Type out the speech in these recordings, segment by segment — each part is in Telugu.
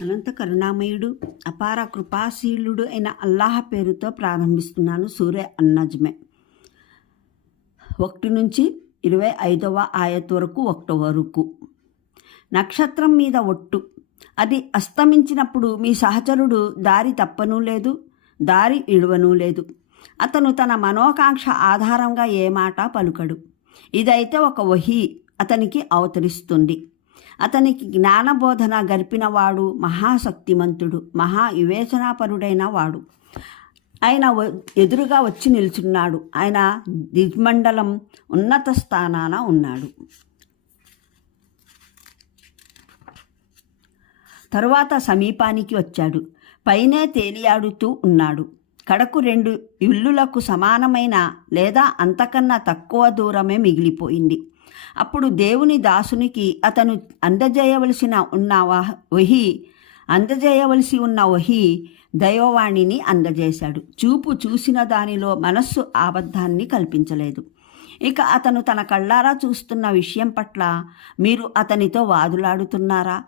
అనంత కరుణామయుడు అపార కృపాశీలుడు అయిన అల్లాహ్ పేరుతో ప్రారంభిస్తున్నాను. సూరే అన్నజ్మే 1 నుంచి 25వ ఆయత్ వరకు 1 వరకు. నక్షత్రం మీద ఒట్టు, అది అస్తమించినప్పుడు మీ సహచరుడు దారి తప్పనూ లేదు, దారి ఇడవనూ లేదు. అతను తన మనోకాంక్ష ఆధారంగా ఏ మాట పలుకడు. ఇదైతే ఒక వహీ అతనికి అవతరిస్తుంది. అతనికి జ్ఞానబోధన గరిపినవాడు మహాశక్తిమంతుడు, మహా వివేచనాపరుడైన వాడు. ఆయన ఎదురుగా వచ్చి నిల్చున్నాడు. ఆయన దిగ్మండలం ఉన్నత స్థానాన ఉన్నాడు. తరువాత సమీపానికి వచ్చాడు. పైనే తేలియాడుతూ ఉన్నాడు. కడకు 2 ఇల్లులకు సమానమైన లేదా అంతకన్నా తక్కువ దూరమే మిగిలిపోయింది. అప్పుడు దేవుని దాసునికి అతను అందజేయవలసి ఉన్న వహీ దైవవాణిని అందజేశాడు. చూసిన దానిలో మనస్సు ఆబద్ధాన్ని కల్పించలేదు. ఇక అతను తన కళ్ళారా చూస్తున్న విషయం పట్ల మీరు అతనితో వాదులాడుతున్నారా?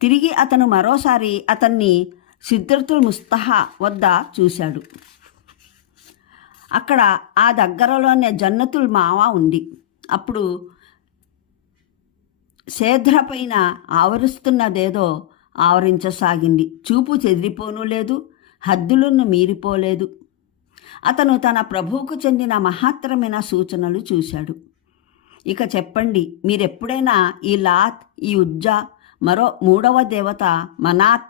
తిరిగి అతను మరోసారి అతన్ని సిద్రతుల్ ముస్తహా వద్ద చూశాడు. అక్కడ ఆ దగ్గరలోనే జన్నతుల్ మావా ఉంది. అప్పుడు సేద్ర పైన ఆవరిస్తున్నదేదో ఆవరించసాగింది. చూపు చెదిరిపోనూ లేదు, హద్దులను మీరిపోలేదు. అతను తన ప్రభువుకు చెందిన మహత్తరమైన సూచనలు చూశాడు. ఇక చెప్పండి, మీరెప్పుడైనా ఈ లాత్, ఈ ఉజ్జా, మరో 3వ దేవత మనాత్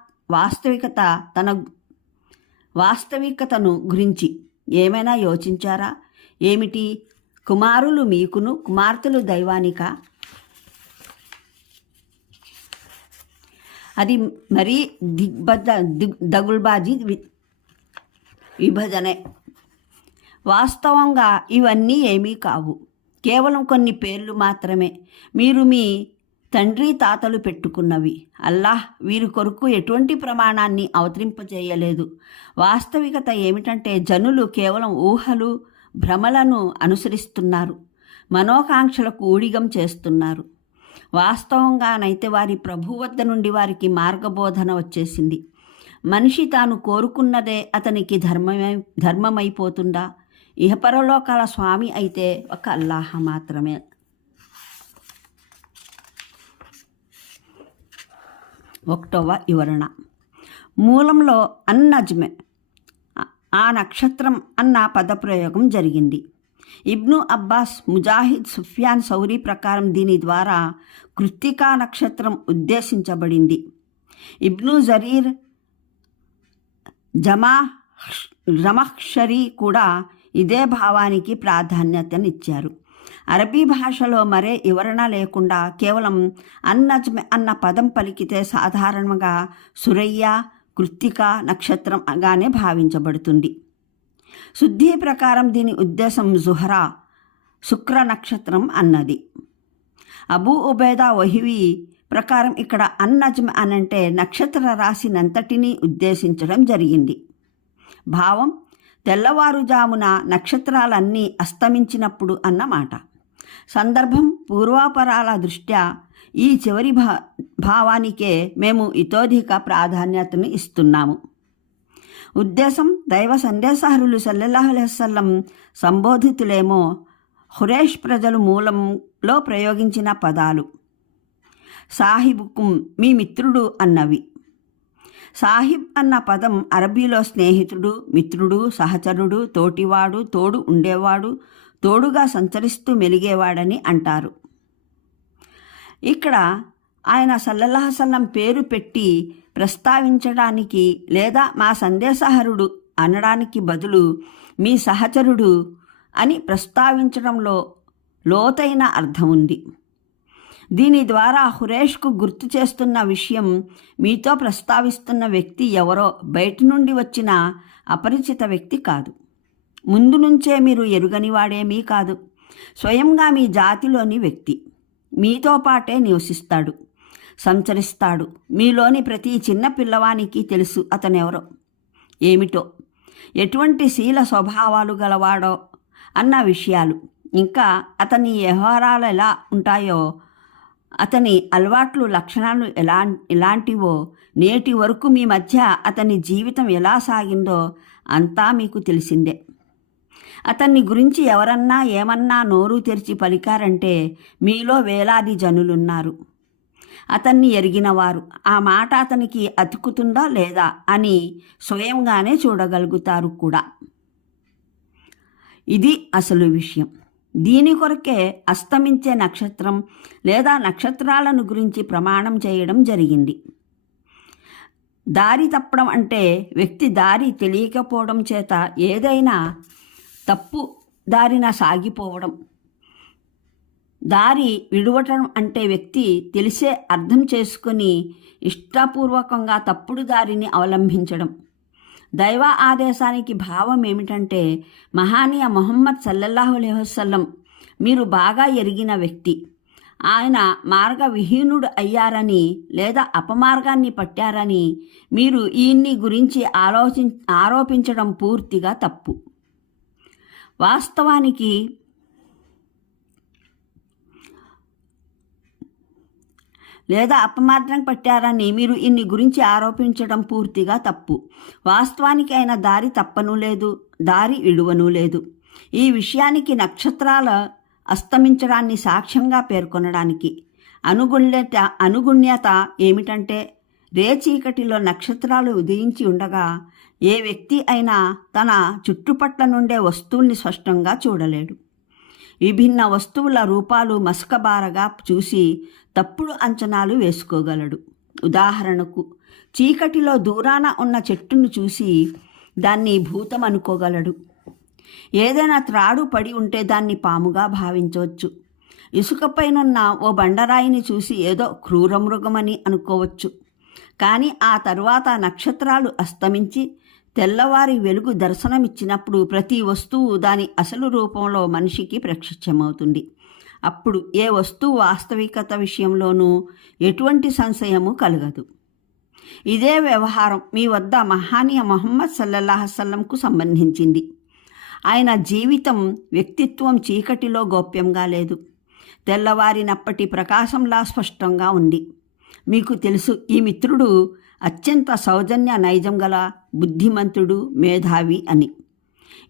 వాస్తవికతను గురించి ఏమైనా యోచించారా? ఏమిటి? కుమారులు మీకును, కుమార్తెలు దైవానిక? అది మరీ దగుల్బాజీ విభజనే. వాస్తవంగా ఇవన్నీ ఏమీ కావు, కేవలం కొన్ని పేర్లు మాత్రమే. మీరు మీ తండ్రి తాతలు పెట్టుకున్నవి. అల్లాహ్ వీరి కొరకు ఎటువంటి ప్రమాణాన్ని అవతరింపజేయలేదు. వాస్తవికత ఏమిటంటే జనులు కేవలం ఊహలు, భ్రమలను అనుసరిస్తున్నారు, మనోకాంక్షలకు ఊడిగం చేస్తున్నారు. వాస్తవంగానైతే వారి ప్రభు వద్ద నుండి వారికి మార్గబోధన వచ్చేసింది. మనిషి తాను కోరుకున్నదే అతనికి ధర్మమైపోతుందా? ఇహపరలోకాల స్వామి అయితే ఒక అల్లాహ్ మాత్రమే. 1వ వివరణ. మూలంలో అన్నజ్మే, ఆ నక్షత్రం అన్న పదప్రయోగం జరిగింది. ఇబ్ను అబ్బాస్, ముజాహిద్, సుఫ్యాన్ సౌరీ ప్రకారం దీని ద్వారా కృత్తికా నక్షత్రం ఉద్దేశించబడింది. ఇబ్ను జరీర్, జమఖ్షరీ కూడా ఇదే భావానికి ప్రాధాన్యతనిచ్చారు. అరబీ భాషలో మరే వివరణ లేకుండా కేవలం అన్నజ్మె అన్న పదం పలికితే సాధారణంగా సురయ్య, కృత్తిక నక్షత్రంగానే భావించబడుతుంది. శుద్ధి ప్రకారం దీని ఉద్దేశం జుహరా, శుక్ర నక్షత్రం అన్నది. అబూ ఉబైదా వహివి ప్రకారం ఇక్కడ అన్నజ్మ్ అనంటే నక్షత్ర రాశినంతటినీ ఉద్దేశించడం జరిగింది. భావం తెల్లవారుజామున నక్షత్రాలన్నీ అస్తమించినప్పుడు అన్నమాట. సందర్భం పూర్వాపరాల దృష్ట్యా ఈ చివరి భావానికే మేము ఇతోధిక ప్రాధాన్యతను ఇస్తున్నాము. ఉద్దేశం దైవ సందేశహరులు సల్లల్లాహు అలైహి వసల్లం సంబోధితులేమో ఖురేష్ ప్రజలు మూలంలో ప్రయోగించిన పదాలు. సాహిబుకుం, మీ మిత్రుడు అన్నవి. సాహిబ్ అన్న పదం అరబీలో స్నేహితుడు, మిత్రుడు, సహచరుడు, తోటివాడు, తోడు ఉండేవాడు, తోడుగా సంచరిస్తూ మెలిగేవాడని అంటారు. ఇక్కడ ఆయన సల్లల్లాహు అలైహి వసల్లం పేరు పెట్టి ప్రస్తావించడానికి లేదా మా సందేశహరుడు అనడానికి బదులు మీ సహచరుడు అని ప్రస్తావించడంలో లోతైన అర్థం ఉంది. దీని ద్వారా ఖురేష్కు గుర్తు చేస్తున్న విషయం, మీతో ప్రస్తావిస్తున్న వ్యక్తి ఎవరో బయటి నుండి వచ్చిన అపరిచిత వ్యక్తి కాదు. ముందు నుంచే మీరు ఎరుగనివాడేమీ కాదు. స్వయంగా మీ జాతిలోని వ్యక్తి. మీతో పాటే నివసిస్తాడు, సంచరిస్తాడు. మీలోని ప్రతి చిన్న పిల్లవానికి తెలుసు అతనెవరో, ఏమిటో, ఎటువంటి శీల స్వభావాలు గలవాడో అన్న విషయాలు. ఇంకా అతని వ్యవహారాలు ఎలా ఉంటాయో అతని అలవాట్లు లక్షణాలు ఎలాంటివో, నేటి వరకు మీ మధ్య అతని జీవితం ఎలా సాగిందో అంతా మీకు తెలిసిందే. అతన్ని గురించి ఎవరన్నా ఏమన్నా నోరు తెరిచి పలికారంటే మీలో వేలాది జనులున్నారు అతన్ని ఎరిగినవారు. ఆ మాట అతనికి అతుకుతుందా లేదా అని స్వయంగానే చూడగలుగుతారు కూడా. ఇది అసలు విషయం. దీని కొరకే అస్తమించే నక్షత్రం లేదా నక్షత్రాలను గురించి ప్రమాణం చేయడం జరిగింది. దారి తప్పడం అంటే వ్యక్తి దారి తెలియకపోవడం చేత ఏదైనా తప్పు దారిన సాగిపోవడం. దారి విడవటం అంటే వ్యక్తి తెలిసే అర్థం చేసుకొని ఇష్టపూర్వకంగా తప్పుడు దారిని అవలంబించడం. దైవ ఆదేశానికి భావం ఏమిటంటే, మహానీయ ముహమ్మద్ సల్లల్లాహు అలైహి వసల్లం మీరు బాగా ఎరిగిన వ్యక్తి. ఆయన మార్గవిహీనుడు అయ్యారని లేదా అపమార్గాన్ని పట్టారని మీరు ఈయన్ని గురించి ఆరోపించడం పూర్తిగా తప్పు. వాస్తవానికి లేదా అపమార్గం పట్టారని మీరు ఇన్ని గురించి ఆరోపించడం పూర్తిగా తప్పు. వాస్తవానికి ఆయన దారి తప్పను లేదు, దారి విడువను లేదు. ఈ విషయానికి నక్షత్రాల అస్తమించడాన్ని సాక్ష్యంగా పేర్కొనడానికి అనుగుణ్యత ఏమిటంటే, రేచీకటిలో నక్షత్రాలు ఉదయించి ఉండగా ఏ వ్యక్తి అయినా తన చుట్టుపట్ల నుండే వస్తువుల్ని స్పష్టంగా చూడలేడు. విభిన్న వస్తువుల రూపాలు మసకబారగా చూసి తప్పుడు అంచనాలు వేసుకోగలడు. ఉదాహరణకు, చీకటిలో దూరాన ఉన్న చెట్టును చూసి దాన్ని భూతం అనుకోగలడు. ఏదైనా త్రాడు పడి ఉంటే దాన్ని పాముగా భావించవచ్చు. ఇసుకపైనున్న ఓ బండరాయిని చూసి ఏదో క్రూరమృగమని అనుకోవచ్చు. కానీ ఆ తరువాత నక్షత్రాలు అస్తమించి తెల్లవారి వెలుగు దర్శనమిచ్చినప్పుడు ప్రతి వస్తువు దాని అసలు రూపంలో మనిషికి ప్రత్యక్షమవుతుంది. అప్పుడు ఏ వస్తువు వాస్తవికత విషయంలోనూ ఎటువంటి సంశయము కలగదు. ఇదే వ్యవహారం మీ వద్ద మహానీయ ముహమ్మద్ సల్లల్లాహు అలైహి వసల్లంకు సంబంధించింది. ఆయన జీవితం, వ్యక్తిత్వం చీకటిలో గోప్యంగా లేదు, తెల్లవారినప్పటి ప్రకాశంలా స్పష్టంగా ఉంది. మీకు తెలుసు, ఈ మిత్రుడు అత్యంత సౌజన్య నైజం గల బుద్ధిమంతుడు, మేధావి అని.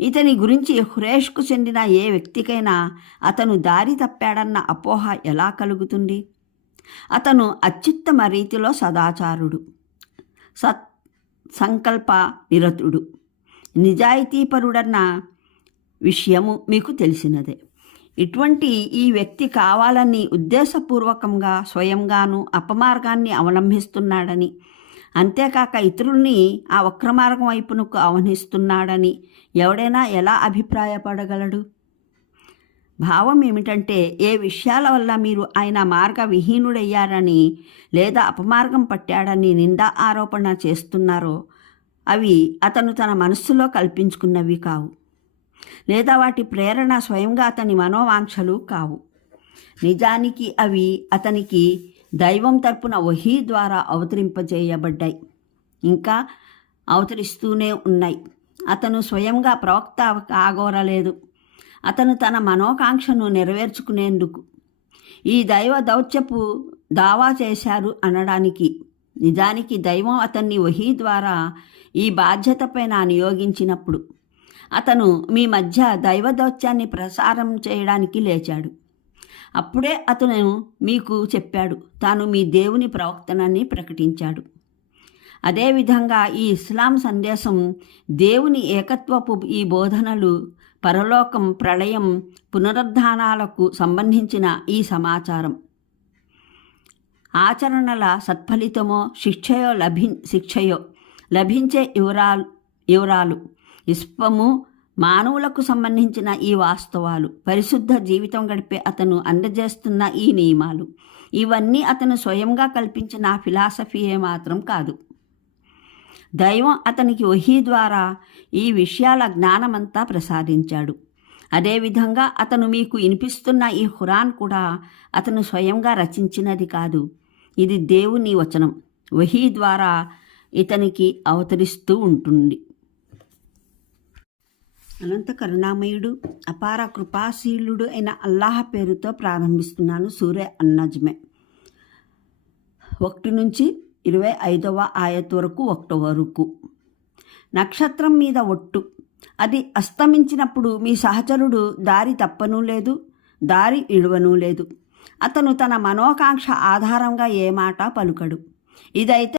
ఇతని గురించి ఖురేష్కు చెందిన ఏ వ్యక్తికైనా అతను దారి తప్పాడన్న అపోహ ఎలా కలుగుతుంది? అతను అత్యుత్తమ రీతిలో సదాచారుడు, సంకల్ప నిరతుడు, నిజాయితీపరుడన్న విషయము మీకు తెలిసినదే. ఇటువంటి ఈ వ్యక్తి కావాలని ఉద్దేశపూర్వకంగా స్వయంగానూ అపమార్గాన్ని అవలంబిస్తున్నాడని, అంతేకాక ఇతరుల్ని ఆ వక్రమార్గం వైపునకు ఆహ్వానిస్తున్నాడని ఎవడైనా ఎలా అభిప్రాయపడగలడు? భావం ఏమిటంటే, ఏ విషయాల వల్ల మీరు ఆయన మార్గ విహీనుడయ్యారని లేదా అపమార్గం పట్టాడని నిందా ఆరోపణ చేస్తున్నారో అవి అతను తన మనస్సులో కల్పించుకున్నవి కావు, లేదా వాటి ప్రేరణ స్వయంగా అతని మనోవాంఛలు కావు. నిజానికి అవి అతనికి దైవం తరపున వహీ ద్వారా అవతరింపజేయబడ్డాయి, ఇంకా అవతరిస్తూనే ఉన్నాయి. అతను స్వయంగా ప్రవక్త కాగోరలేదు. అతను తన మనోకాంక్షను నెరవేర్చుకునేందుకు ఈ దైవ దౌత్యపు దావా చేశారు అనడానికి. నిజానికి దైవం అతన్ని వహీ ద్వారా ఈ బాధ్యతపైన నియోగించినప్పుడు అతను మీ మధ్య దైవ దౌత్యాన్ని ప్రసారం చేయడానికి లేచాడు. అప్పుడే అతను మీకు చెప్పాడు, తాను మీ దేవుని ప్రవక్తనని ప్రకటించాడు. అదేవిధంగా ఈ ఇస్లాం సందేశం దేవుని ఏకత్వపు ఈ బోధనలు, పరలోకం, ప్రళయం, పునరుద్ధానాలకు సంబంధించిన ఈ సమాచారం, ఆచరణల సత్ఫలితమో శిక్షయో లభించే వివరాలు, ఇస్పము, మానవులకు సంబంధించిన ఈ వాస్తవాలు, పరిశుద్ధ జీవితం గడిపే అతను అందజేస్తున్న ఈ నియమాలు, ఇవన్నీ అతను స్వయంగా కల్పించిన ఫిలాసఫీయే మాత్రం కాదు. దైవం అతనికి వహీ ద్వారా ఈ విషయాల జ్ఞానమంతా ప్రసాదించాడు. అదేవిధంగా అతను మీకు వినిపిస్తున్న ఈ ఖురాన్ కూడా అతను స్వయంగా రచించినది కాదు. ఇది దేవుని వచనం వహీ ద్వారా ఇతనికి అవతరిస్తూ ఉంటుంది. అనంత కరుణామయుడు, అపార కృపాశీలుడు అయిన అల్లాహ్ పేరుతో ప్రారంభిస్తున్నాను. సూరే అన్-నజ్మ్. 1 నుంచి 25వ ఆయత్ వరకు 1 వరకు. నక్షత్రం మీద ఒట్టు. అది అస్తమించినప్పుడు మీ సహచరుడు దారి తప్పనూ లేదు, దారి ఇడవనూ లేదు. అతను తన మనోకాంక్ష ఆధారంగా ఏ మాట పలుకడు. ఇదైతే